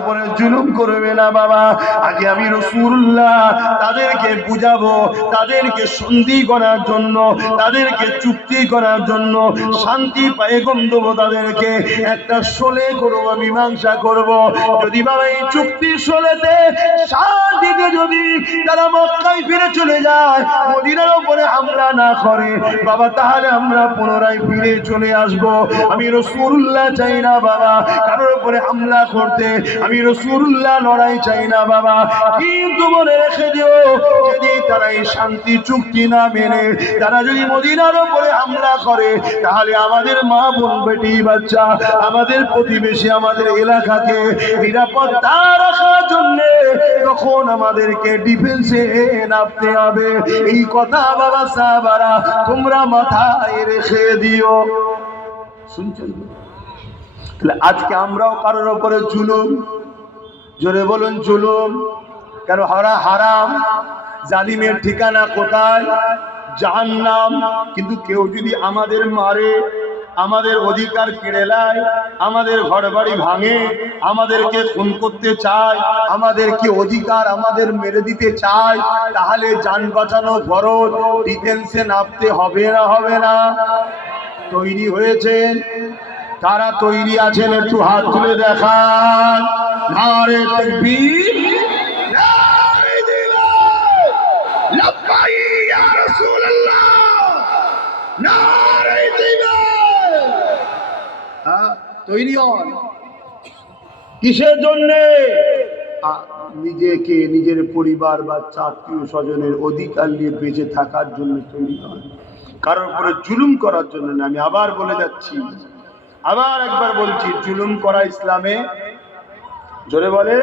উপরে জুলুম করবে না বাবা। আগে আমি রাসূলুল্লাহ তাদেরকে বুঝাবো, তাদেরকে সন্ধি করার জন্য, তাদেরকে চুক্তি করার জন্য, শান্তি পায়গম দেবো, তাদেরকে একটা সলে করবো, মীমাংসা করব। যদি বাবা এই চুক্তি সলেতে শান্তিতে যদি তারা মক্কায় ফিরে চলে যায়, মদিনার উপরে হামলা না করে বাবা, তাহলে আমরা পুনরায় ফিরে চলে আসব। আমি রাসূলুল্লাহ চাই না বাবা কারোর উপরে হামলা করতে, আমি রাসূলুল্লাহ লড়াই চাই না বাবা। কিন্তু মনে রেখে দিও, যদি তারা এই শান্তি চুক্তি না মেনে তারা যদি মদিনার উপরে হামলা করে, তাহলে আমাদের মা বোন বেটি বাচ্চা, আমাদের প্রতিবেশী, আমাদের এলাকাকে নিরাপত্তা রাখার জন্য তখন আমাদেরকে ডিফেন্সে নামতে হবে। এই কথা বাবা সাহাবারা তোমরা মাথায় রেখে দিও। শুনছেন? তাহলে আজকে আমরাও কারোর উপরে জুলুম, জোরে বলুন জুলুম কেন? হারাম, জালিমের ঠিকানা কোথায়? জাহান্নাম। কিন্তু কেউ যদি আমাদের মারে, আমাদের অধিকার কেড়ে নেয়, আমাদের ঘর বাড়ি ভাঙে, আমাদেরকে খুন করতে চায়, আমাদেরকে অধিকার আমাদের মেরে দিতে চায়, তাহলে জান বাঁচানো ফরজ, ডিফেন্সে নামতে হবে না? হবে না? তৈরি হয়েছেন? কারা তৈরি আছেন একটু হাত তুলে দেখান। নারে তাকবীর, নারে জিহাদ, লাব্বাইক ইয়া রাসূলুল্লাহ, নারে জিহাদ। তৈরি হন কিসের জন্য? নিজেকে, নিজের পরিবার, বাচ্চা, আত্মীয় স্বজনের অধিকার নিয়ে বেঁচে থাকার জন্য তৈরি হন, কারোর উপরে জুলুম করার জন্য না। আমি আবার বলে যাচ্ছি, আবার একবার বলছি, জুলুম করা ইসলামে, জোরে বলে,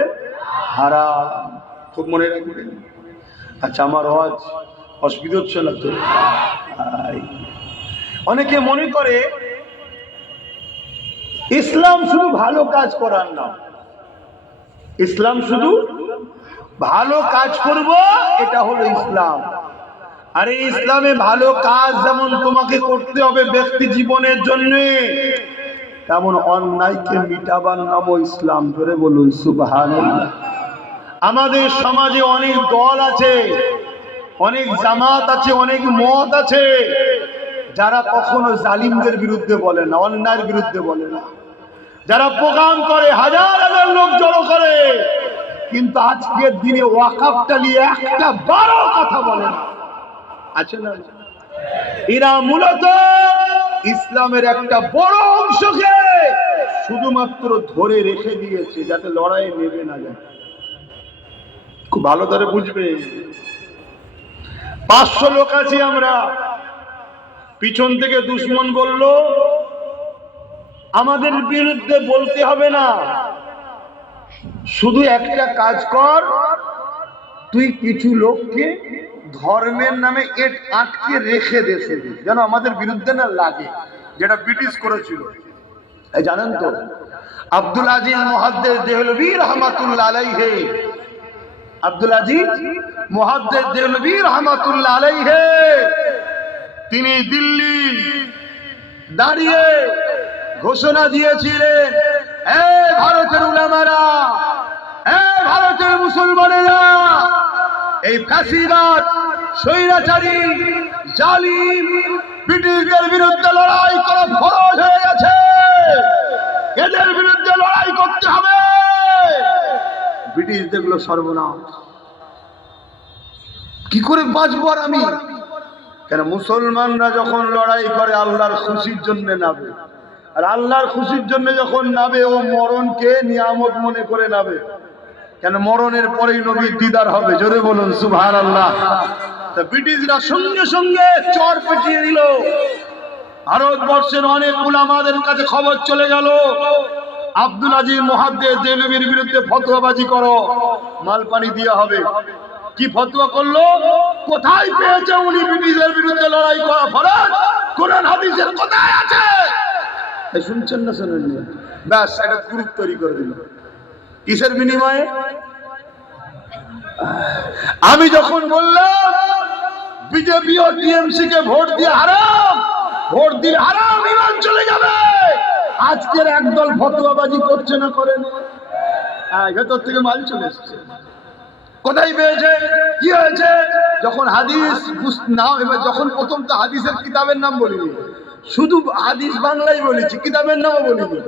হারাম। খুব মনে রাখবেন। আচ্ছা, আমার আওয়াজ অসুবিধা হচ্ছে না তো? অনেকে মনে করে ইসলাম শুধু ভালো কাজ করার নাম, ইসলাম শুধু ভালো কাজ করব এটা হলো ইসলাম। আরে ইসলামে ভালো কাজ যেমন তোমাকে করতে হবে ব্যক্তি জীবনের জন্য, তেমন অন্যায়কে মিটাবার নামও ইসলাম। ধরে বলুন সুবহানাল্লাহ। আমাদের সমাজে অনেক দল আছে, অনেক জামাত আছে, অনেক মত আছে, যারা কখনো জালিমদের বিরুদ্ধে বলে না, অন্যায়ের বিরুদ্ধে বলে না, যারা প্রোগ্রাম করে হাজার হাজার লোক জড়ো করে, কিন্তু আজকের দিনে ওয়াকাফটা নিয়ে একটা বড় কথা বলে না। আছে না? এরা মূলত ইসলামের একটা বড় অংশকে শুধুমাত্র ধরে রেখে দিয়েছে যাতে লড়াইয়ে নেমে না যায়। খুব ভালো করে বুঝবে। 500 লোক আছি আমরা, পিছন থেকে দুশমন বলল আমাদের বিরুদ্ধে বলতে হবে না, শুধু একটা কাজ কর, তুই কিছু লোককে ধর্মের নামে আটকে রেখে দে, যেন আমাদের বিরুদ্ধে না লাগে, যেটা ব্রিটিশ করেছিল। জানেন তো আব্দুল আজিজ মুহাদ্দিস দেহলভী রাহমাতুল্লাহ আলাইহি, আব্দুল আজিজ মুহাদ্দিস দেহলভী রাহমাতুল্লাহ আলাইহি, তিনি দিল্লি দাঁড়িয়ে ঘোষণা দিয়েছিলেন, হে ভারতের উলামারা, হে ভারতের মুসলমানেরা, এই ফ্যাসিবাদ, স্বৈরাচারী, জালিম ব্রিটিশদের বিরুদ্ধে লড়াই করা ফরজ হয়ে গেছে, এদের বিরুদ্ধে লড়াই করতে হবে। ব্রিটিশ দেখলো সর্বনাশ, কি করে বাঁচবো আর আমি? কেন? মুসলমানরা যখন লড়াই করে আল্লাহর খুশির জন্য নাবে, আর আল্লাহর খুশির জন্য যখন নাবে, ও মরণকে নিয়ামত মনে করে নাবে। কেন? মরণের পরেই নবীর দিদার হবে। জোরে বলুন সুবহানাল্লাহ। তা ব্রিটিশরা সঙ্গে সঙ্গে চর পেটিয়ে দিল। ভারতবর্ষের অনেক উলামাদের কাছে খবর চলে গেল, আব্দুল আজিজ মুহাদ্দিস দেহলভীর বিরুদ্ধে ফতোয়াবাজি করো, মাল পানি দেওয়া হবে। কি ফতোয়া করলো? কোথায় পেয়েছে উনি ব্রিটিশের বিরুদ্ধে লড়াই করা ফরজ? কোরআন হাদিসের কোথায় আছে? শুনছেন না? শুনেন? ব্যাস, একটা গ্রুপ তৈরি করে দিল। কিসের বিনিময়ে? আমি যখন বললাম বিজেপি ও টিএমসি কে ভোট দিয়ে হারাম, ভোট দিয়ে হারাম, ইমান চলে যাবে, আজকের একদল ফতোয়াবাজি করছে না? করে না? ভেতর থেকে মাল চলে এসছে। কোথায় পেয়েছে, কি হয়েছে? যখন হাদিস নাম, এবার যখন প্রথম তো হাদিসের কিতাবের নাম বলিনি, শুধু হাদিস বাংলায় বলেছি, কিতাবের নামও বলিনি।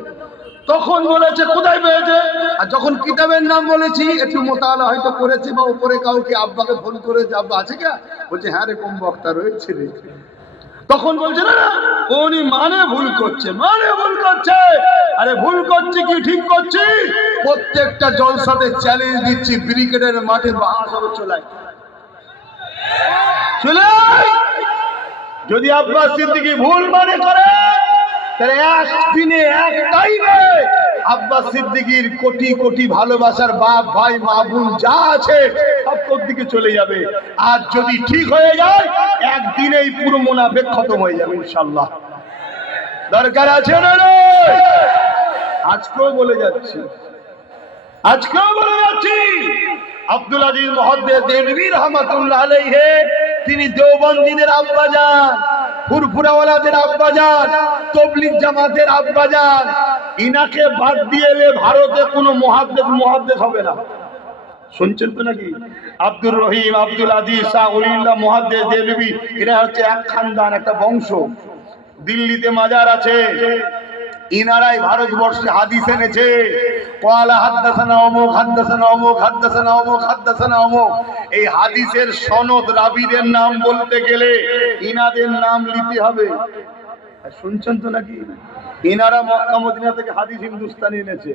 তখন বলেছে কোথায় পেয়েছে। আর যখন কিতাবের নাম বলেছি, একটু মোতালা হয়তো করেছে বা উপরে কাউকে আব্বাকে ফোন করেছে, আব্বা আছে কে? বলছে হ্যাঁ রে, কম বক্তা রয়েছে রে। তখন বলছে না না, উনি মানে ভুল করছে, মানে ভুল করছে। আরে ভুল করছে কি ঠিক করছি? প্রত্যেকটা জলসাতে চ্যালেঞ্জ দিচ্ছি, ব্রিগেডের মাঠে বাহাসব চলাই চলাই। যদি আব্বাস সিদ্দিকী ভুল মানে করে, তাহলে একদিনে এক টাইমে আব্বাস সিদ্দিকীর কোটি কোটি ভালোবাসার বাপ ভাই মা বোন যা আছে সব তোর দিকে চলে যাবে। আর যদি ঠিক হয়ে যায়, একদিনেই পুরো মুনাফিক খতম হয়ে যাবে ইনশাআল্লাহ। দরকার আছে না? আজকেও বলে যাচ্ছি, আব্দুল আজিজ মুহাদ্দিস দেলভী রাহমাতুল্লাহ আলাইহি, তিনি দেওবন্দীদের আব্বাজান, ফুরফুরাওয়ালাদের আব্বাজান, তাবলীগ জামাতের আব্বাজান। ইনাকে বাদ দিয়ে ভারতে কোনো মুহাদ্দিস হবে না। শুনছেন তো নাকি? আব্দুর রহিম, আব্দুল আজিজ, শাহ ওলিউল্লাহ মুহাদ্দিস দেলভী, এরা হচ্ছে এক খানদান, একটা বংশ। দিল্লিতে মাজার আছে, ইনারাই ভারতবর্ষে হাদিস এনেছে। ওয়ালা হাদাসানা অমুক, হাদাসানা অমুক, হাদাসানা অমুক, হাদাসানা অমুক। এই হাদিসের সনদ রাবীদের নাম বলতে গেলে ইনাদের নাম নিতে হবে। শুনছেন তো নাকি? ইনারা মক্কা মদিনা থেকে হাদিস হিন্দুস্তানি এনেছে।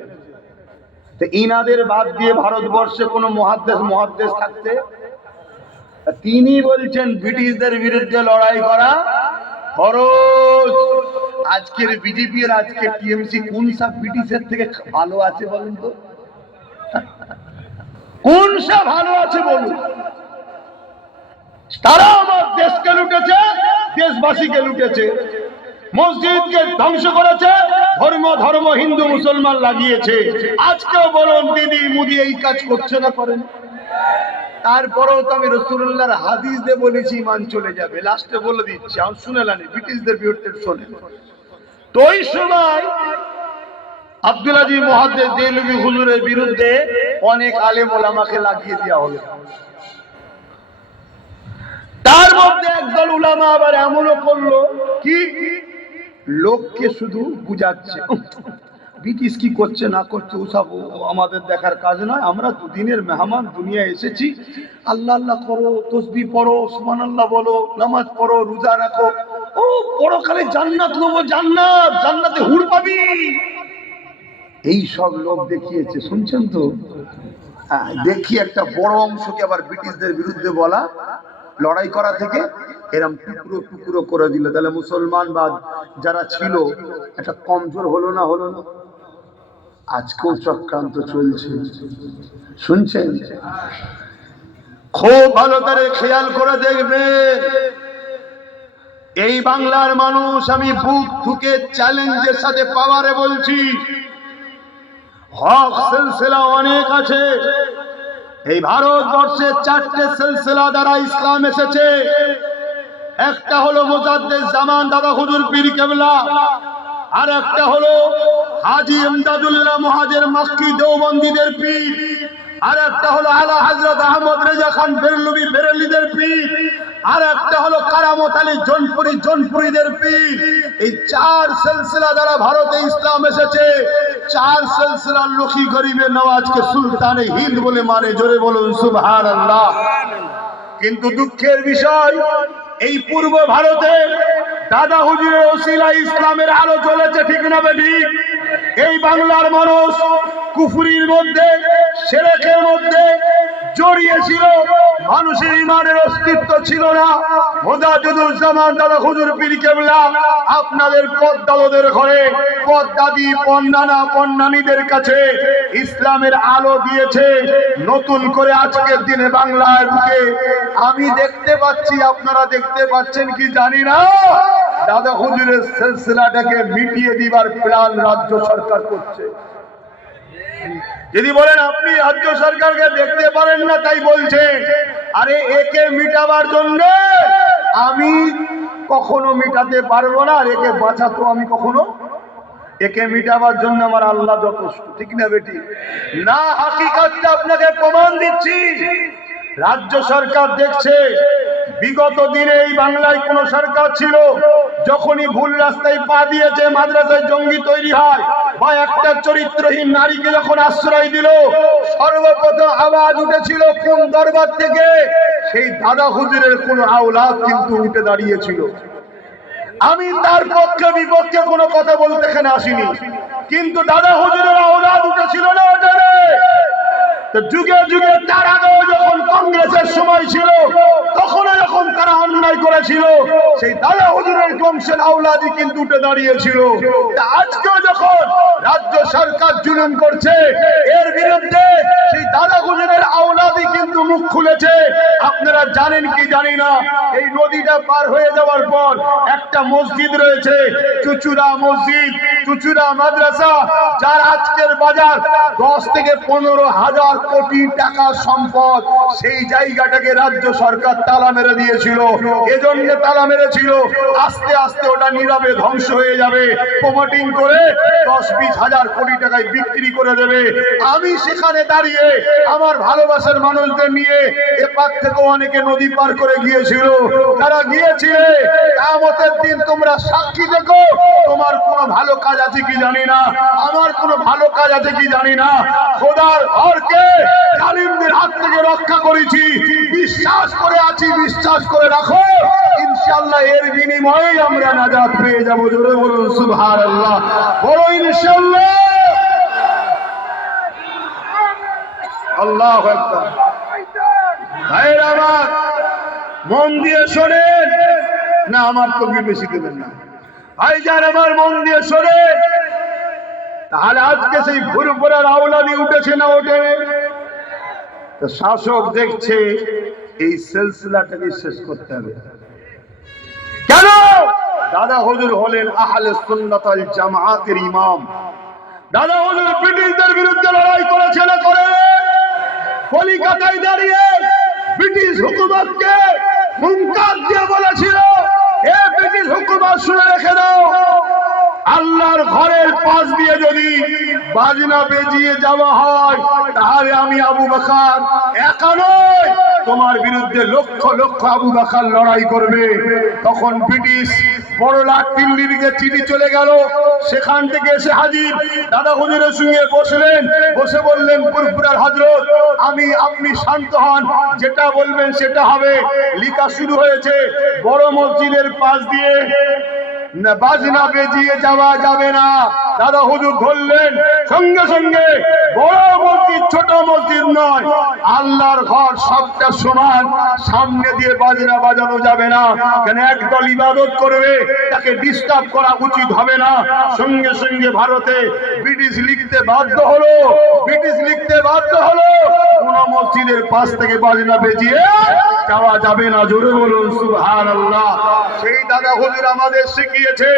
তো ইনাদের বাদ দিয়ে ভারতবর্ষে কোনো মুহাদ্দিস থাকতে? তিনি বলছেন ব্রিটিশদের বিরুদ্ধে লড়াই করা ফরজ। আজকের বিজেপি আর আজকে টিএমসি কোন সব ব্রিটিশের থেকে ভালো আছে বলুন তো? কোন সব ভালো আছে বলুন? তারা আমার দেশকে লুটেছে, দেশবাসীকে লুটেছে, মসজিদকে ধ্বংস করেছে, ধর্ম হিন্দু মুসলমান লাগিয়েছে। আজকেও বলুন দিদি মুদি এই কাজ করছে না করেন? তারপরেও তো আমি রাসূলুল্লাহর হাদিস দিয়ে বলেছি ইমান চলে যাবে। লাস্টে বলে দিচ্ছি, আমি শুনেলানি ব্রিটিশদের বিরুদ্ধে শোনে। তো ওই সময় আব্দুল আজিজ মুহাদ্দিস দেলভী হুজুরের বিরুদ্ধে অনেক আলেম ওলামাকে লাগিয়ে দেওয়া হলো। তার মধ্যে একদল উলামা আবার এমনও করলো কি, লোককে শুধু বুঝাচ্ছে, ব্রিটিশ কি করছে না করছে ওসব আমাদের দেখার কাজ নয়, আমরা দুদিনের মেহমান, দুনিয়া এসেছি, আল্লাহ আল্লাহ করো, তসবিহ পড়ো, সুবহানাল্লাহ বলো, নামাজ পড়ো, রোজা রাখো, ও পরকালে জান্নাত নেবো, জান্নাতে হুর পাবি। এই সব লোক দেখিয়েছে, শুনছেন তো? দেখি একটা বড় অংশকে আবার ব্রিটিশদের বিরুদ্ধে বলা, লড়াই করা থেকে এরম টুকরো টুকরো করে দিল। তাহলে মুসলমান বা যারা ছিল একটা কমজোর হলো না? আজকেও চক্রান্ত চলছে, শুনছেন? খুব ভালো করে খেয়াল করে দেখবেন। এই বাংলার মানুষ, আমি বুক ঠুকে চ্যালেঞ্জের সাথে পাওয়ারে বলছি, হক সিলসিলা অনেক আছে। এই ভারতবর্ষে 4টে সিলসিলা দ্বারা ইসলাম এসেছে। একটা হলো মুজাদ্দিদ জামান দাদা হুজুর পীর কেবলা, আর একটা হলো হাজী ইমদাদুল্লাহ মুহাজির মক্কি দেওবন্দীদের পীর, আর একটা হলো আলা হযরত আহমদ রেজা খান বেরলভী বেরেলিদের পীর, আর একটা হলো কারামত আলী জৌনপুরীদের পীর। এই 4 সিলসিলা দ্বারা ভারতে ইসলাম এসেছে। 4 সিলসিলার লোকই গরিবে নওয়াজকে সুলতানে হিন্দ বলে মানে। জোরে বলুন সুবহানাল্লাহ। কিন্তু দুঃখের বিষয়, এই পূর্ব ভারতে দাদা হুজুরের ওসিলা ইসলামের আলো জ্বলেছে, ঠিক না বেঠিক? এই বাংলার মানুষ কুফরির মধ্যে, শিরকের মধ্যে জড়িয়ে ছিল, মানুষের ইমানের অস্তিত্ব ছিল না। মুজাদ্দিদুজ্জামান দাদা হুজুর পীর কেবলা আপনাদের পদ্মালদের ঘরে, পদ্মাদি পন্নানা পন্নানীদের কাছে ইসলামের আলো দিয়েছে। নতুন করে আজকের দিনে বাংলার বুকে আমি দেখতে পাচ্ছি, আপনারা দেখতে পাচ্ছেন কি জানি না, দাদা হুজুরের সিলসিলাটাকে মিটিয়ে দিবার প্ল্যান রাজ্য সরকার করছে। যদি বলেন আপনি রাজ্য সরকারকে দেখতে পারেন না তাই বলছেন, আরে একে মিটাবার জন্য আমি কখনো মিটাতে পারবো না, আর একে বাঁচাতো আমি কখনো। একে মিটাবার জন্য আমার আল্লাহ যথেষ্ট, ঠিক না বেটি? না, হাকিকাতটা আপনাকে প্রমাণ দিচ্ছি। রাজ্য সরকার দেখছে, বিগত দিনে এই বাংলায় কোন সরকার ছিল, যখনই ভুল রাস্তায় পা দিয়েছে, মাদ্রাসায় জঙ্গি তৈরি হয় বা একটা চরিত্রহীন নারীকে যখন আশ্রয় দিল, সর্বপ্রথম আওয়াজ উঠেছিল কোন দরবার থেকে? সেই দাদা হুজুরের কোন আওলাদ কিন্তু উঠে দাঁড়িয়েছিল। আমি তার পক্ষে বিপক্ষে কোনো কথা বলতে এখানে আসিনি, কিন্তু দাদা হুজুরের আওলাদ উঠেছিল না ওঠে? তো যুগে যুগে তার আগেও যখন কংগ্রেসের সময় ছিল, তখনও যখন তারা অন্যায় করেছিল, সেই দাদা হুজুরের বংশের আওলাদই কিন্তু উঠে দাঁড়িয়েছিল। আজকেও যখন রাজ্য সরকার জুলুম করছে, এর বিরুদ্ধে সেই দাদা হুজুরের আওলাদই কিন্তু মুখ খুলেছে। আপনারা জানেন কি জানি না, এই নদীটা পার হয়ে যাওয়ার পর একটা মসজিদ রয়েছে, চুচুড়া মসজিদ, চুচুড়া মাদ্রাসা, যার আজকের বাজার 10 থেকে 15,000 কোটি টাকা সম্পদ। সেই জায়গাটাকে রাজ্য সরকার তালা মেরে দিয়েছিল। এজন্য তালা মেরেছিল, আস্তে আস্তে ওটা নীরবে ধ্বংস হয়ে যাবে, প্রমোটিং করে 10-20 হাজার কোটি টাকায় বিক্রি করে দেবে। আমি সেখানে দাঁড়িয়ে আমার ভালোবাসার মানুষদের নিয়ে এপার থেকে অনেকে নদী পার করে গিয়েছিল। তারা গিয়েছিলে, কিয়ামতের দিন তোমরা সাক্ষী দেখো, তোমার কোনো ভালো কাজ আছে কি জানি না, আমার কোনো ভালো কাজ আছে কি জানি না, খোদার ঘরকে জালিমদের হাত থেকে রক্ষা করেছি, বিশ্বাস করে আছি, বিশ্বাস করে রাখো, ইনশাআল্লাহ এর বিনিময়ে আমরা নাজাত পেয়ে যাব। জোরে বলুন সুবহানাল্লাহ, বলো ইনশাআল্লাহ। আল্লাহু আকবার। ভাইরা আমার, মন দিয়ে শোনেন না, আমার তকবীর বেশি দেবেন না। ভাইজান আমার, মন দিয়ে শোনেন। তাহলে আজকে সেই ফুরফুরার আওলাদি উঠেছে না ওঠে? তো শাসক দেখছে এই সিলসিলাটাকে শেষ করতে হবে। কেন? দাদা হুজুর হলেন আহলে সুন্নাত ওয়াল জামাতের ইমাম। দাদা হুজুর ব্রিটিশদের বিরুদ্ধে লড়াই করেছে না করে? কলিকাতায় দাঁড়িয়ে ব্রিটিশ হুকুমতকে হুঙ্কার দিয়ে বলেছিল, এ ব্রিটিশ হুকুমত শুনে রেখে দাও, আল্লাহর ঘরের পাশ দিয়ে যদি বাজনা বেজিয়ে যাওয়া হয়, তাহলে আমি আবু বকর একা নয়, তোমার বিরুদ্ধে লক্ষ লক্ষ আবু বকর লড়াই করবে। তখন ব্রিটিশ বড়লাট দিল্লির দিকে চিঠি চলে গেল, সেখান থেকে এসে হাজির দাদা হুজুরের সঙ্গে বসলেন, বসে বললেন, ফুরফুরার হযরত, আপনি শান্ত হন, যেটা বলবেন সেটা হবে। লিখা শুরু হয়েছে, বড় মসজিদের পাশ দিয়ে না বাজনা বেজিয়ে যাওয়া যাবে না। দাদা হুজুর ধরলেন, সঙ্গে সঙ্গে বড় মসজিদ ছোট মসজিদ নয়, আল্লাহর ঘর সবটা সমান, সামনে দিয়ে বাজনা বাজানো যাবে না, কেন একদল ইবাদত করবে, তাকে ডিস্টার্ব করা উচিত হবে না। সঙ্গে সঙ্গে ভারতে ব্রিটিশ লিখতে বাধ্য হলো, কোন মসজিদের পাশ থেকে বাজনা বেজিয়ে যাওয়া যাবে না। জোরে বলুন সুবহানাল্লাহ। সেই দাদা হুজুর আমাদের শিখিয়েছে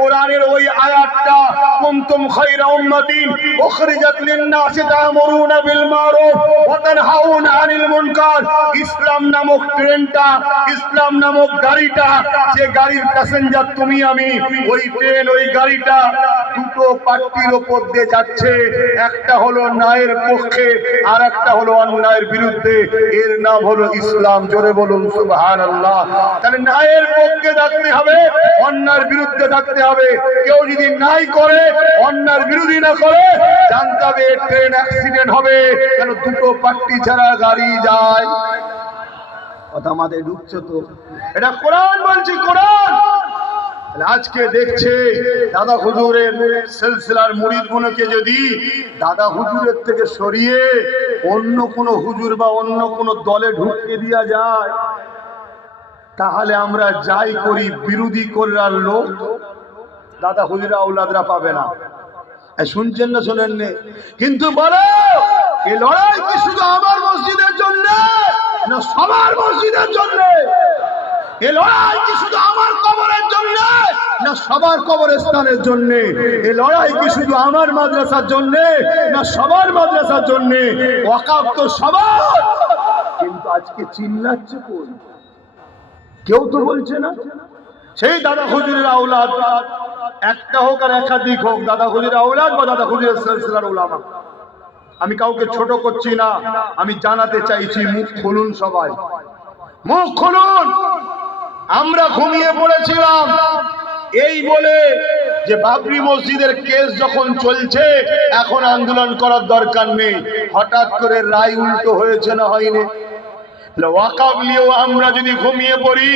কোরআনের ওই আয়াতটা, কুনতুম খায়রা উম্মাতিন উখরিজাত লিন-নাসি তা'মুরুনা বিল মারুফ ওয়া তানহাউনা আনিল মুনকার। ইসলাম নামক ট্রেনটা, ইসলাম নামক গাড়িটা, যে গাড়ির প্যাসেঞ্জার তুমি আমি, ওই ট্রেন, ওই গাড়িটা দুটো পাট্টির উপর দিয়ে যাচ্ছে, একটা হলো ন্যায়ের পক্ষে আর একটা হলো অন্যায়ের বিরুদ্ধে, এর নাম হলো ইসলাম। জোরে বলুন সুবহানাল্লাহ। তাহলে ন্যায়ের পক্ষে থাকতে হবে, অন্যায়ের বিরুদ্ধে থাকতে হবে। কেউ যদি ন্যায় করে, অন্যায়ের বিরোধী না করে, জানতে হবে ট্রেন অ্যাক্সিডেন্ট হবে, কেন দুটো পাট্টি ছাড়া গাড়ি যায়। কথা আমাদের ঢুকছে তো? এটা কোরআন বলছি, কোরআন। আজকে দেখছে দাদা হুজুরের সিলসিলার মুরিদগুলোকে যদি দাদা হুজুরের থেকে সরিয়ে অন্য কোন হুজুর বা অন্য কোন দলে ঢুকিয়ে দেওয়া যায়, তাহলে আমরা যাই করি বিরোধী করার লোক দাদা হুজুর আওলাদরা পাবে না। শুনছেন না শোনেন না? কিন্তু বলো, এই লড়াই কি শুধু আমার মসজিদের জন্য না সবার মসজিদের জন্য? এই লড়াই কি শুধু আমার কবরের জন্য না সবার কবরস্থানের জন্য? এই লড়াই কি শুধু আমার মাদ্রাসার জন্য না সবার মাদ্রাসার জন্য? ওয়াকাফ তো সবার, কিন্তু আজকে চিল্লাচ্ছে কোন? কেউ তো বলছে না। সেই দাদা হুজুরের আওলাদ একটা হোক আর একাধিক হোক, দাদা হুজুরের আওলাদ বা দাদা হুজুরের সিলসিলার উলামা, আমি কাউকে ছোট করছি না, আমি জানাতে চাইছি মুখ খুলুন, সবাই মুখ খুলুন। আমরা ঘুমিয়ে পড়েছিলাম এই বলে যে বাবরি মসজিদের কেস যখন চলছে এখন আন্দোলন করার দরকার নেই, হঠাৎ করে রায় উল্টো হয়েছে না হয়নি? ওয়াকাফ নিয়েও আমরা যদি ঘুমিয়ে পড়ি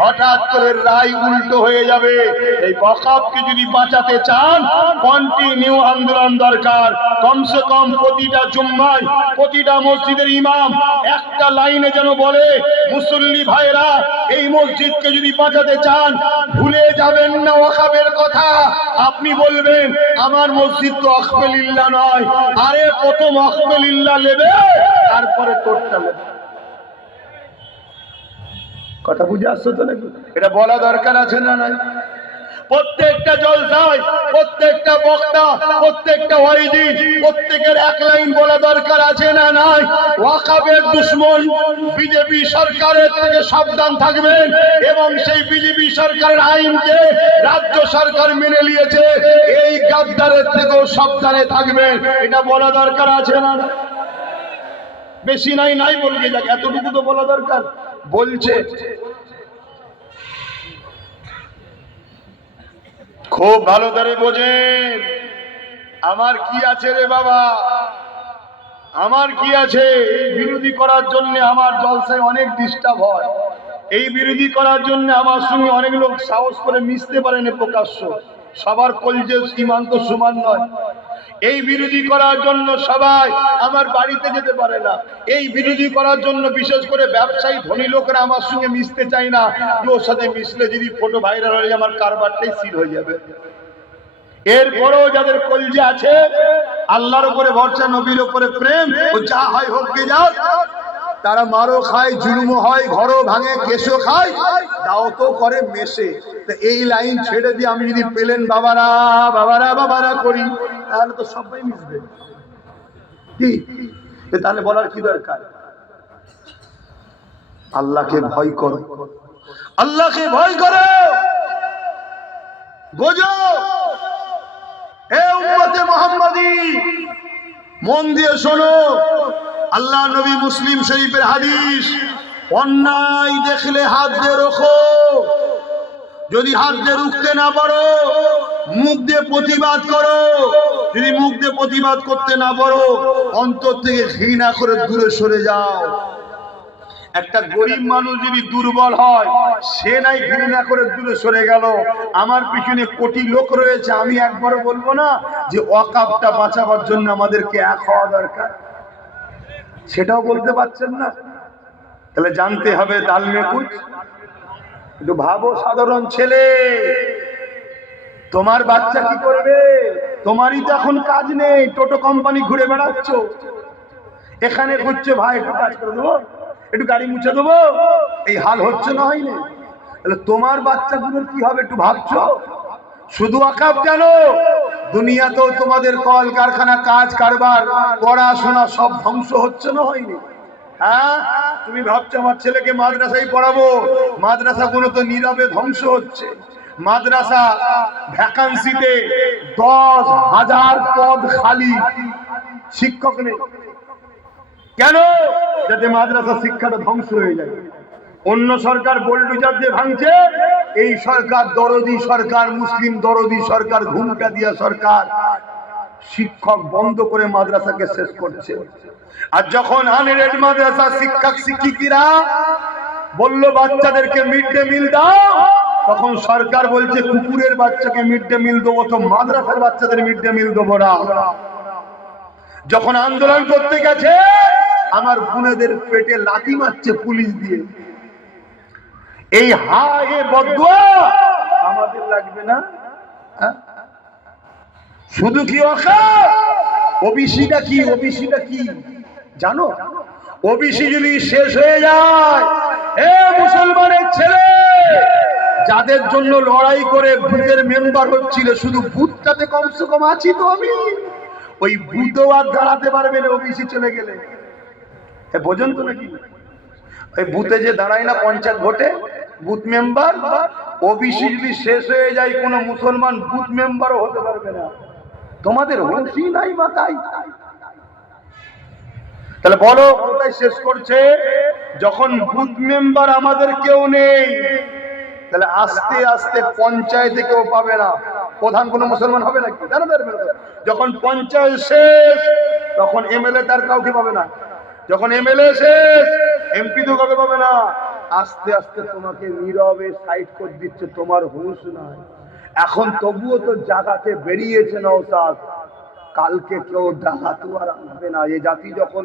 হঠাৎ করে রায় উল্টো হয়ে যাবে। এই ওয়াকাফকে যদি বাঁচাতে চান কন্টিনিউ আন্দোলন দরকার। কমসে কম প্রতিটা জুম্মায় প্রতিটা মসজিদের ইমাম একটা লাইনে যেন বলে, মুসল্লি ভাইরা এই মসজিদকে যদি বাঁচাতে চান ভুলে যাবেন না ওয়াকাফের কথা। আপনি বলবেন আমার মসজিদ তো আখবেলিল্লাহ নয়, আরে প্রথম আখবেলিল্লাহ নেবে তারপরে তোরটা নেবে। কথা বুঝে আসছো তো নাকি? এটা বলা দরকার আছে না নাই? প্রত্যেকটা জলসায় প্রত্যেকটা বক্তা প্রত্যেকটা ওয়াইজি প্রত্যেকের এক লাইন বলা দরকার আছে না নাই? ওয়াকাফের দুশমন বিজেপি সরকারের থেকে সাবধান থাকবেন এবং সেই বিজেপি সরকারের আইনকে রাজ্য সরকার মেনে নিয়েছে, এই গাদ্দারের থেকেও সাবধানে থাকবেন, এটা বলা দরকার আছে না? বেশি নাই নাই বলবে যাক, এতটুকু তো বলা দরকার। বলছে খুব ভালো করে বোঝেন, আমার কি আছে রে বাবা, আমার কি আছে? এই বিরোধী করার জন্য আমার জলসায় অনেক ডিস্টার্ব হয়, এই বিরোধী করার জন্য আমার সঙ্গে অনেক লোক সাহস করে মিশতে পারে না প্রকাশ্য, সবার কলজে ঈমান তো সমান নয়। এই বিরোধী করার জন্য সবাই আমার বাড়িতে যেতে পারে না, এই বিরোধী করার জন্য বিশেষ করে ব্যবসায়ী ধনী লোকেরা আমার সঙ্গে মিশতে চায় না, ওর সাথে মিশলে যদি ফটো ভাইরাল হয়ে আমার কারবারটাই সিল হয়ে যাবে। এরপরেও যাদের কলজে আছে আল্লাহর উপরে ভরসা, নবীর উপরে প্রেম, ও যা হয় হোক গে যাও, তারা মারও খায়, জুলুমও হয়, ঘরও ভাঙে, কেশও খায়, দাও তো করে মেশে। তো এই লাইন ছেড়ে দিয়ে আমি যদি পেলেন বাবারা বাবারা বাবারা করি তাহলে তো সবাই মিশবে। কি তাহলে বলার কি দরকার? আল্লাহকে ভয় করো, আল্লাহকে ভয় করো, বোঝো হে উম্মতে মুহাম্মাদি, মন দিয়ে শোনো। আল্লাহ নবী মুসলিম শরীফের হাদিস, অন্যায় দেখলে হাত দিয়ে রোখো, যদি হাত দিয়ে রুখতে না পারো মুখ দিয়ে প্রতিবাদ করো, যদি মুখ দিয়ে প্রতিবাদ করতে না পারো অন্তর থেকে ঘৃণা করে দূরে সরে যাও। একটা গরিব মানুষ যদি দুর্বল হয় সে নাই ঘৃণা করে দূরে সরে গেল, আমার পিছনে কোটি লোক রয়েছে, আমি একবারও বলবো না যে ওয়াকাফটা বাঁচাবার জন্য আমাদেরকে এক হওয়া দরকার, সেটাও বলতে পারছেন না। তাহলে জানতে হবে দাল মে কুছ। একটু ভাবো, সাধারণ ছেলে, তোমার বাচ্চা কি করবে? তোমারই তো এখন কাজ নেই, টোটো কোম্পানি ঘুরে বেড়াচ্ছ, এখানে ঘুরছে ভাই একটু কাজ করে দেবো, একটু গাড়ি মুছে দেবো, এই হাল হচ্ছে না হয়নি? তাহলে তোমার বাচ্চাগুলোর কি হবে একটু ভাবছো? শুধু ওয়াকাফ কেন, দুনিয়াতেও তোমাদের কল কারখানা কাজ কারবার পড়াশোনা সব ধ্বংস হচ্ছে না হয়নি? হ্যাঁ, তুমি ভাবছো আমার ছেলেকে মাদ্রাসায় পড়াবো, মাদ্রাসাগুলো তো নীরবে ধ্বংস হচ্ছে। মাদ্রাসা ভ্যাকান্সিতে 10,000 পদ খালি, শিক্ষক নেই। কেন? যাতে মাদ্রাসা শিক্ষাটা ধ্বংস হয়ে যায়। অন্য সরকার বোলডুজার দিয়ে ভাঙছে, এই সরকার দরদি সরকার, মুসলিম দরদি সরকার, ঘুমটা দিয়া সরকার শিক্ষক বন্ধ করে মাদ্রাসাকে শেষ করছে। আর যখন আনরেড মাদ্রাসা শিক্ষক শিক্ষিকারা বলল বাচ্চাদেরকে মিড ডে মিল দাও, তখন সরকার বলছে কুকুরের বাচ্চাকে মিড ডে মিল দেবো, তো মাদ্রাসার বাচ্চাদের মিড ডে মিল দেবো না। যখন আন্দোলন করতে গেছে আমার বোনেদের পেটে লাথি মারছে পুলিশ দিয়ে। এই হায় বদদুয়া আমাদের লাগবে না? শুধু কি ওয়াকাফ? ওবিসিটা কি? ওবিসিটা কি জানো? ওবিসি যদি শেষ হয়ে যায়, এ মুসলমানের ছেলে, যাদের জন্য লড়াই করে বুথের মেম্বার হচ্ছিল, শুধু বুথটাতে কমসে কম আছি তো আমি, ওই বুথও আর দাঁড়াতে পারবে না ওবিসি চলে গেলে। বোঝেন তো নাকি? ওই বুথে যে দাঁড়ায় না পঞ্চায়েত ভোটে, বুথ মেম্বার, ওবিসি যদি শেষ হয়ে যায় কোন মুসলমান বুথ মেম্বারও হতে পারবে না। তোমাদের হুঁশই নাই মাথায়। তাহলে বলো কোথায় শেষ করছে? যখন বুথ মেম্বার আমাদের কেউ নেই, তাহলে আস্তে আস্তে পঞ্চায়েতে কেউ পাবে না, প্রধান কোন মুসলমান হবে নাকি? যখন পঞ্চায়েত শেষ তখন এমএলএ তার কাউকে পাবে না, যখন এমএলএ শেষ এমপি তো কাউকে পাবে না। আস্তে আস্তে তোমাকে নীরবে সাইড করে দিচ্ছে, তোমার হুঁশ নাই। এখন তবুও তো জাগাতে বেরিয়েছে নওশাদ, কালকে কেউ ডাকাতু আর আসবে না। এই জাতি যখন,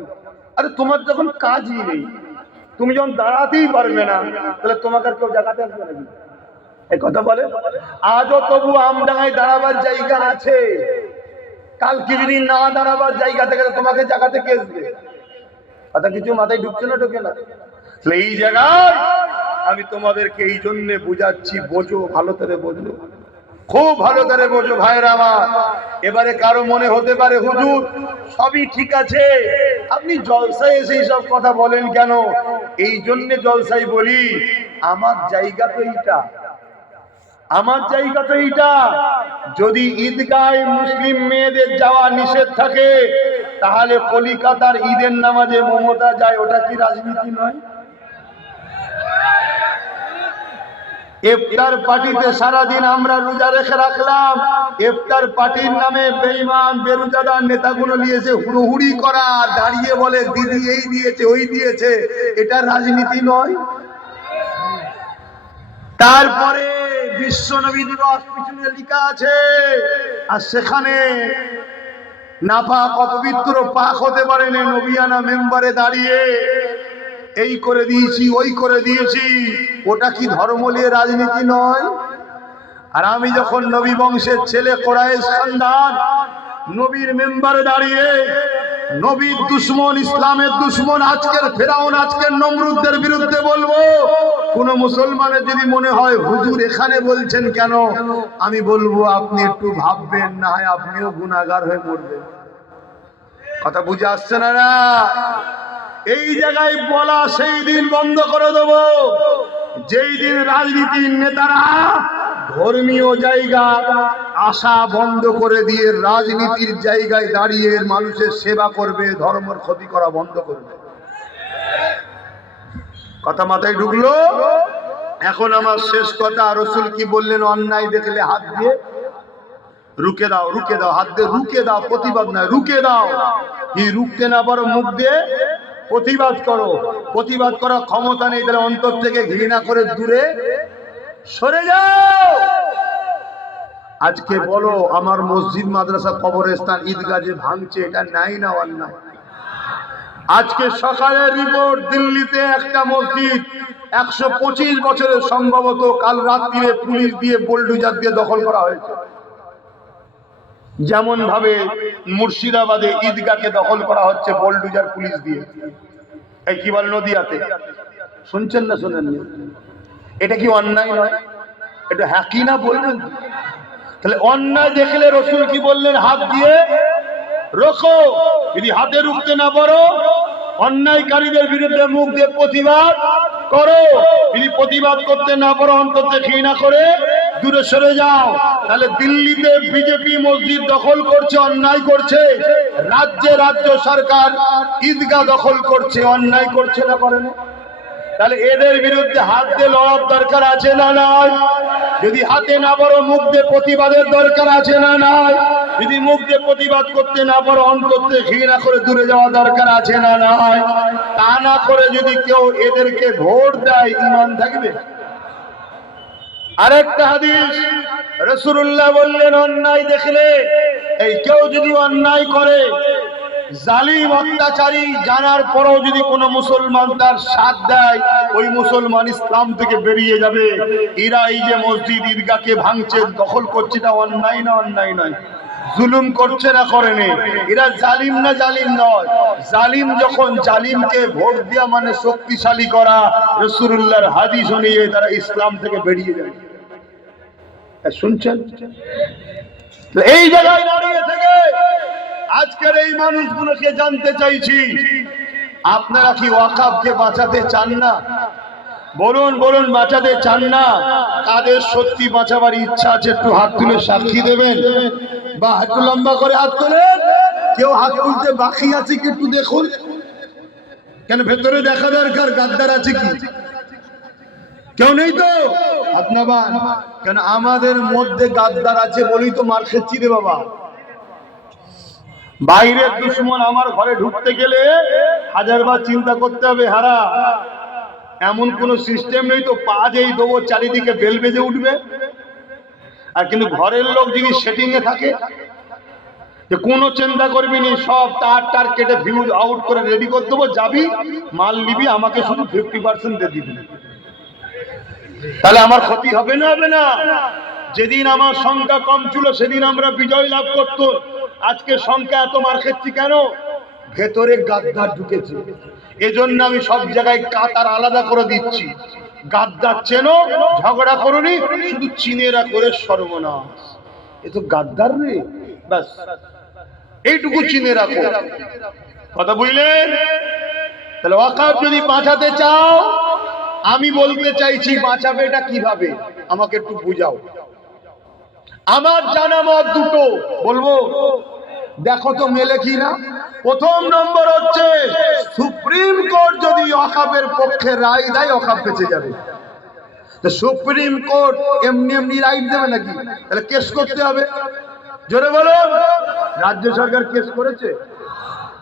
আরে তোমার যখন কাজই নেই, তুমি যখন দাঁড়াতেই পারবে না, তাহলে তোমাকে আর কেউ জাগাতে আসবে নাকি? এই কথা বলে। আজও তবু আমডাঙ্গায় দাঁড়াবার জায়গা আছে, কালকে যদি না দাঁড়াবার জায়গা থেকে তোমাকে জাগাতে কে আসবে? কথা কিছু মাথায় ঢুকছে না, ঢোকে না? এই জায়গায় আমি তোমাদেরকে এই জন্য বুঝাচ্ছি, বোঝো, ভালো করে বোঝো, খুব ভালো করে বোঝো ভাইরা আমার। এবারে কারো মনে হতে পারে হুজুর সবই ঠিক আছে, আপনি জলসায় এসে সব কথা বলেন কেন? এই জন্য জলসায় বলি, আমার জায়গা তো এইটা, আমার জায়গা তো এইটা। যদি ঈদগায় মুসলিম মেয়েদের যাওয়া নিষেধ থাকে, তাহলে কলিকাতার ঈদের নামাজে মমতা যায়, ওটা কি রাজনীতি নয়? ইফতার পার্টিতে সারাদিন আমরা রোজা রেখে রাখলাম, ইফতার পার্টির নামে বেঈমান বেরোজাদার নেতাগুলো নিয়েছে হুড়োহুড়ি করা, দাঁড়িয়ে বলে দিদি এই দিয়েছে ওই দিয়েছে, এটা রাজনীতি নয়? তারপরে বিশ্ব নবী দিবস পিছনে লেখা আছে, আর সেখানে নাপাক অপবিত্র পাক হতে পারে না, নবিয়ানা মেম্বারে দাঁড়িয়ে এই করে দিয়েছি ওই করে দিয়েছি, ওটা কি ধর্ম নিয়ে রাজনীতি নয়? আর আমি যখন নবী বংশের ছেলে কোরাইশ খানদান নবীর মেম্বারে দাঁড়িয়ে নবীর দুশ্মন, ইসলামের দুশ্মন, আজকের ফেরাউন, আজকের নমরুদদের বিরুদ্ধে বলবো, কোন মুসলমানের যদি মনে হয় হুজুর এখানে বলছেন কেন, আমি বলবো আপনি একটু ভাববেন, না হয় আপনিও গুনাহগার হয়ে মরবেন। কথা বুঝে আসছে না? না, এই জায়গায় বলা সেই দিন বন্ধ করে দেব যেই দিন রাজনীতির নেতারা ধর্মীয় জায়গা আসা বন্ধ করে দিয়ে রাজনীতির জায়গায় দাঁড়িয়ে মানুষের সেবা করবে, ধর্মের ক্ষতি করা বন্ধ করবে। কথা মাথায় ঢুকলো? এখন আমার শেষ কথা, রাসূল কি বললেন? অন্যায় দেখলে হাত দিয়ে রুকে দাও, রুকে দাও, হাত দিয়ে রুকে দাও, প্রতিবাদ নয়, রুকে দাও। কি রুখতে না পারো মুখ দিয়ে প্রতিবাদ করো। প্রতিবাদ করার ক্ষমতা নেই, তাহলে অন্তর থেকে ঘৃণা করে দূরে সরে যাও। আজকে বলো আমার মসজিদ, মাদ্রাসা, কবরস্থান, ঈদগাহ যে ভাঙছে, এটা নাই না অন্যায়? আজকে সকালের রিপোর্ট, দিল্লিতে একটা মসজিদ 125 বছরের সম্ভবত কাল রাত্রিরে পুলিশ দিয়ে বুলডোজার দিয়ে দখল করা হয়েছে। যেমন ভাবে মুর্শিদাবাদে ঈদগাহকে দখল করা হচ্ছে বুলডোজার পুলিশ দিয়ে। এই কি বল, নদিয়াতে শুনছেন না শোনেন? এটা কি অন্যায় নয়? এটা হ্যাঁ কি না বলবেন? তাহলে অন্যায় দেখলে রাসূল কি বললেন? হাত দিয়ে রোখো। যদি হাতে রুখতে না পারো, অন্যায়কারীদের বিরুদ্ধে মুখ দিয়ে প্রতিবাদ করো। যদি প্রতিবাদ করতে না পারো, অন্তত ঘৃণা করে দূরে সরে যাও। তাহলে দিল্লিতে বিজেপি মসজিদ দখল করছে, অন্যায় করছে, রাজ্যে রাজ্য সরকার ঈদগাহ দখল করছে, অন্যায় করছে না করে না? তাহলে এদের বিরুদ্ধে হাত দিয়ে লড়ার দরকার আছে না নাই? যদি হাতে না পারো, মুখ দিয়ে প্রতিবাদের দরকার আছে না নাই? যদি মুখ দিয়ে প্রতিবাদ করতে না পারো, অন্তর থেকে ঘৃণা করে দূরে যাওয়া দরকার আছে না নাই? তা না করে যদি কেউ এদেরকে ভোট দেয়, ঈমান থাকবে? আরেকটা হাদিস, রাসূলুল্লাহ বললেন অন্যায় দেখলে, এই কেউ যদি অন্যায় করে, জালিম অত্যাচারী জানার পরেও যদি কোনো মুসলমান তার সাথ দেয়, ওই মুসলমান ইসলাম থেকে বেরিয়ে যাবে। এরা এই যে মসজিদ ঈদগাহকে ভাঙছে, দখল করছে, এটা অন্যায় না অন্যায় নয়? জুলুম করছে না করেনি? এরা জালিম না জালিম নয়? জালিম যখন জালিমকে ভোট দেওয়া মানে শক্তিশালী করা, রাসূলুল্লাহর হাদিস অনুযায়ী তারা ইসলাম থেকে বেরিয়ে যায়। শুনছেন? এই জায়গায় দাঁড়িয়ে থেকে আজকের এই মানুষগুলোকে জানতে চাইছি, আপনারা কি ওয়াকফকে বাঁচাতে চান না? বলুন বলুন, বাঁচাতে চান না? কাদের সত্যি বাঁচাবার ইচ্ছা আছে একটু হাত তুলে সাক্ষী দেবেন, বা একটু লম্বা করে হাত তোলেন। কেউ হাত তুলতে বাকি আছে কি একটু দেখুন। কেন ভেতরে দেখা দরকার গাদ্দার আছে কি? কেউ নেই তো? হাত নামান। কেন আমাদের মধ্যে গাদ্দার আছে বলেই তো মার খেচ্ছি রে বাবা। বাইরের দুশ্মন আমার ঘরে ঢুকতে গেলে হাজারবার চিন্তা করতে হবে। হারা এমন কোন সিস্টেম নেই তো পা যেই দেবো চারিদিকে বেল বেজে উঠবে। আর কিন্তু ঘরের লোক যদি সেটিং এ থাকে, যে কোনো চিন্তা করবি নি, সব তার কেটে ফিউজ আউট করে রেডি করে দেবো, যাবি মাল নিবি, আমাকে শুধু 50% দিয়ে দিবি। তাহলে আমার ক্ষতি হবে না? হবে না? যেদিন আমার সংখ্যা কম ছিল সেদিন আমরা বিজয় লাভ করত। আজকে সংখ্যা এত মার খেচ্ছি কেন? ভেতরে গাদ্দার ঢুকেছে। এজন্য আমি সব জায়গায় কাতার আলাদা করে দিচ্ছি। গাদ্দার চেনো, ঝগড়া করুনি, শুধু চিনেরা করে সর্বনাশ। এ তো গাদ্দার রে, ব্যাস এইটুকু চিনে রাখো। কথা বুঝলেন? তাহলে ওয়াকাফ যদি বাঁচাতে চাও, আমি বলতে চাইছি বাঁচাবে এটা কিভাবে আমাকে একটু বুঝাও। আমার জানা মত দুটো বলবো, দেখো তো মেলে কিনা। প্রথম নম্বর হচ্ছে, সুপ্রিম কোর্ট যদি ওয়াকাফের পক্ষে রায় দেয়, ওয়াকাফ বেঁচে যাবে। তো সুপ্রিম কোর্ট এমনি এমনি রাইট দেবে নাকি? তাহলে কেস করতে হবে। জোরে বলো। রাজ্য সরকার কেস করেছে,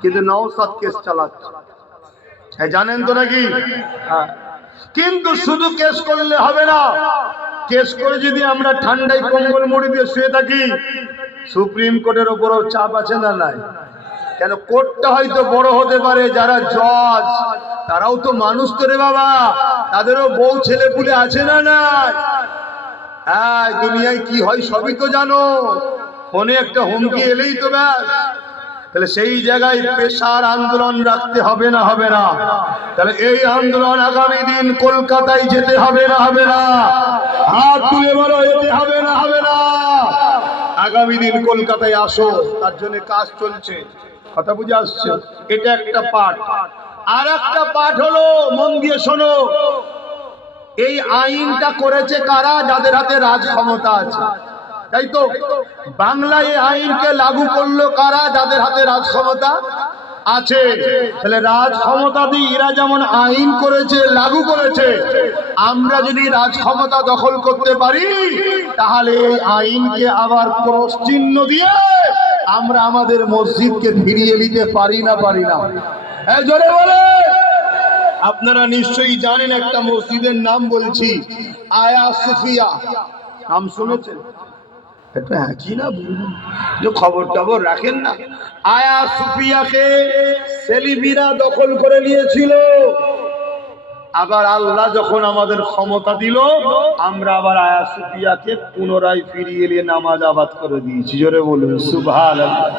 কিন্তু নওশাদ কেস চালাচ্ছে, জানেন তো নাকি? হ্যাঁ। কিন্তু শুধু কেস করলে হবে না। কেস করে যদি আমরা ঠান্ডায় কম্বল মুড়ি দিয়ে শুয়ে থাকি, সুপ্রিম কোর্টের উপরও চাপ আছে না নাই? কেন কোর্টটা হয়তো বড় হতে পারে, যারা জজ তারাও তো মানুষ তো রে বাবা, তাদেরও বউ ছেলে পুলে আছে না নাই? হ্যাঁ, দুনিয়ায় কি হয় সবই তো জানো। ফোনে একটা হুমকি এলেই তো ব্যাস। তাহলে সেই জায়গায় পেশার আন্দোলন রাখতে হবে না? হবে না? তাহলে এই আন্দোলন আগামী দিন কলকাতায় যেতে হবে না? হবে না? হাত তুলে বলো, যেতে হবে না? হবে না? আগামী দিন কলকাতায় আসো, তার জন্য কাজ চলছে। কথা বুঝে আসছে? এটা একটা পাঠ। আর একটা পাঠ হলো, মন দিয়ে শোনো, এই আইনটা করেছে কারা? যাদের হাতে রাজ ক্ষমতা আছে, তাই তো? বাংলায় এই আইনকে লাগু করলো কারা? যাদের হাতে রাজ ক্ষমতা আছে। তাহলে রাজ ক্ষমতা দিয়ে এরা যেমন আইন করেছে, লাগু করেছে, আমরা যদি রাজ ক্ষমতা দখল করতে পারি, তাহলে এই আইনকে আবার ক্রস চিহ্ন দিয়ে আমরা আমাদের মসজিদকে ফিরিয়ে নিতে পারি না? পারি না? হ্যাঁ, জোরে বলে। আপনারা নিশ্চয়ই জানেন একটা মসজিদের নাম বলছি, আয়া সুফিয়া। নাম শুনেছেন? এটা কি না যে খবর টবর রাখেন না। আয়া সুফিয়াকে সেলিবিরা দখল করে নিয়েছিল। আবার আল্লাহ যখন আমাদের ক্ষমতা দিল, আমরা আবার আয়া সুফিয়াকে পুনরায় ফিরিয়ে নিয়ে নামাজ আবাদ করে দিয়েছি। জোরে বলুন সুবহানাল্লাহ।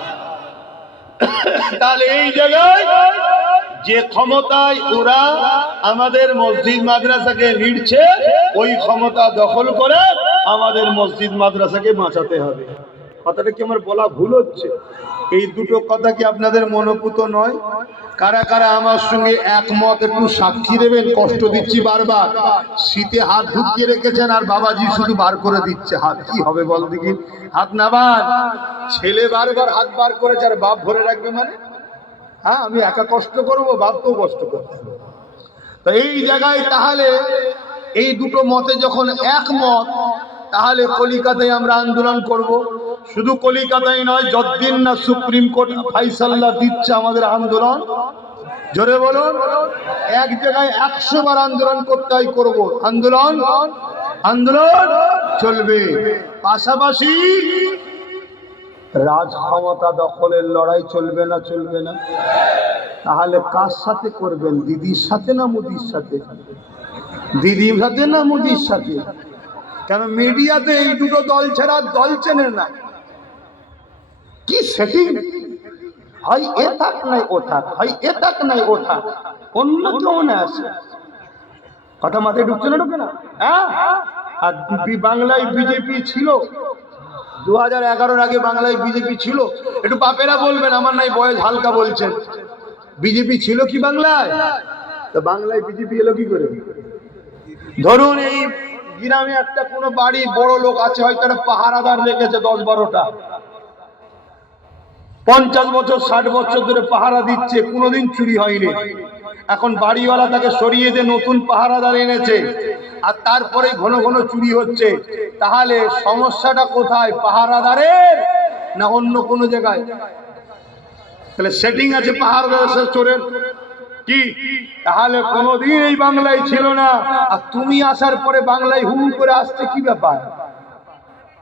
তাহলে এই জায়গায় যে ক্ষমতায় ওরা আমাদের মসজিদ মাদ্রাসাকে নিচ্ছে, ওই ক্ষমতা দখল করে আমাদের মসজিদ মাদ্রাসাকে বাঁচাতে হবে। কথাটা কি আমার বলা ভুল হচ্ছে? এই দুটো কথা কি আপনাদের মনোপুত নয়? কারা কারা আমার সঙ্গে একমত একটু সাক্ষী দেবেন? কষ্ট দিচ্ছি বারবার। শীতে হাত ঢুকিয়ে রেখেছেন আর বাবাজি শুধু বার করে দিচ্ছে হাত। কি হবে বল দেখি? হাত নামান। ছেলে বারবার হাত বার করেছে আর বাপ ভরে রাখবে মানে? হ্যাঁ, আমি একা কষ্ট করবো, বাপকেও কষ্ট করতে হবে। তো এই জায়গায় তাহলে এই দুটো মতে যখন একমত, তাহলে কলিকাতায় আমরা আন্দোলন করব। শুধু কলিকাতায় নয়, যতদিন না সুপ্রিম কোর্ট ফাইসাল্লা দিচ্ছে আমাদের আন্দোলন। জোরে বলুন। এক জায়গায় 100 বার আন্দোলন করতে হয়, করব। আন্দোলন আন্দোলন চলবে। পাশাপাশি রাজ ক্ষমতা দখলের লড়াই চলবে না? চলবে না? তাহলে কার সাথে করবেন? দিদির সাথে না মোদির সাথে? দিদির সাথে না মোদির সাথে? কেন মিডিয়াতে এই দুটো দল ছাড়া দল চেনে না। কি সেটিং হয়, এ থাক নাই ও থাক, হয় এ থাক নাই ও থাক, অন্য কেউ না আসে। কথা মাথায় ঢুকছে না? ঢুকে না? হ্যাঁ। আর বাংলায় বিজেপি ছিল 2011-র আগে, বাংলায় বিজেপি ছিল। একটু বাপেরা বলবেন, আমার নাই বয়স, হালকা বলছেন। বিজেপি ছিল কি বাংলায়? তো বাংলায় বিজেপি এলো কি করে? ধরুন এই গ্রামে একটা কোনো বাড়ি বড় লোক আছে, হয়তো একটা পাহারাদার রেখেছে 10-12টা, 50 বছর 60 বছর ধরে পাহারা দিচ্ছে, কোনোদিন চুরি হয়নি। এখন বাড়িওয়ালা তাকে সরিয়ে দিয়ে নতুন পাহারাদার এনেছে, আর তারপরে ঘন ঘন চুরি হচ্ছে। তাহলে সমস্যাটা কোথায়, পাহারাদারের না অন্য কোনো জায়গায়? তাহলে সেটিং আছে পাহারাদারের চোরের কি? তাহলে কোনোদিন এই বাংলায় ছিল না, আর তুমি আসার পরে বাংলায় হুম করে আসছে, কি ব্যাপার?